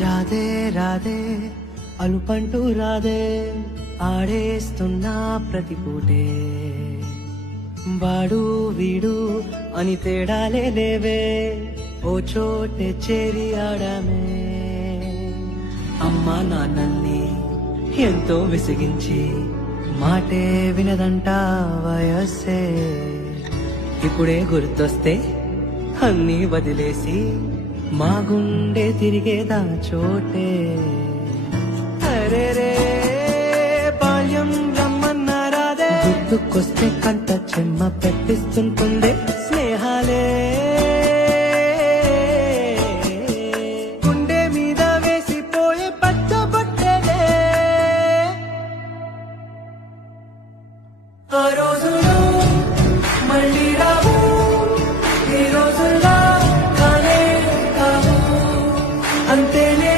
రాధే రాధే అలుపంటూ రాధే ఆడేస్తున్నా ప్రతి పూటే వాడు వీడు అని తేడాలే లేవే ఓ చోటే చేరి ఆడామే అమ్మా నాన్నల్ని ఎంతో విసిగించి మాటే వినదంట వయస్సే ఇప్పుడే గుర్తొస్తే అన్నీ వదిలేసి మా గుండె తిరిగేదా చోటే అరే రే బాల్యం రమ్మన్నారాదే గుర్తుకొస్తే కంట చెమ్మ పెట్టిస్తుంటుందే స్నేహాలే గుండె మీద వేసిపోయే పచ్చబొట్టలే ఆ రోజులు మళ్ళీ రావు ఈ రోజుల్లో కాలే కావు అంతేనే